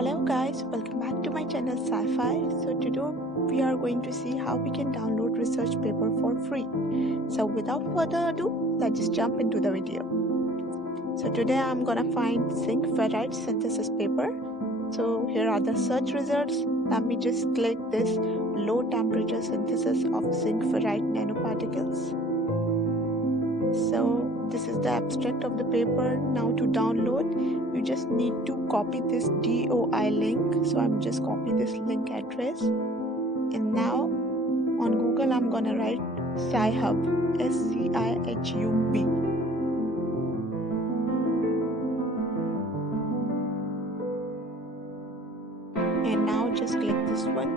Hello guys, welcome back to my channel Sci-phy. So today we are going to see how we can download research paper for free. So without further ado, let's just jump into the video. So today I'm gonna find zinc ferrite synthesis paper. So here are the search results. Let me just click this low temperature synthesis of zinc ferrite nanoparticles. So this is the abstract of the paper. Now to download, you just need to copy this DOI link. So I'm just copying this link address, and now on Google I'm gonna write Sci-hub, SCIHUB, and now just click this one.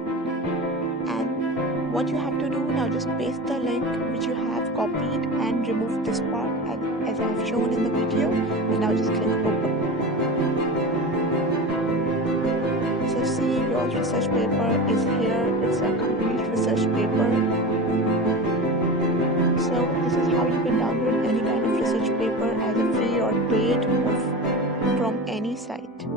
And what you have to do now, just paste the link which you have copied and remove this part as I have shown in the video, and now just click open. So see, your research paper is here. It's a complete research paper. So this is how you can download any kind of research paper, either free or paid, or from any site.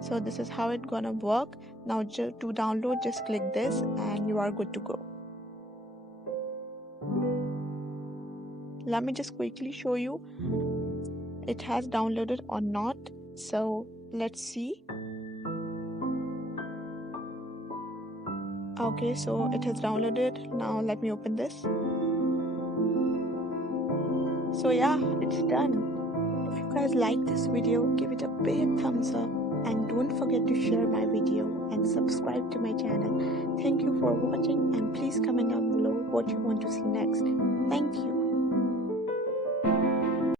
So this is how it's gonna work. Now to download, just click this and you are good to go. Let me just quickly show you it has downloaded or not. So let's see. Okay, so it has downloaded. Now let me open this. So yeah, it's done. If you guys like this video, give it a big thumbs up, and don't forget to share my video and subscribe to my channel. Thank you for watching, and please comment down below what you want to see next. Thank you.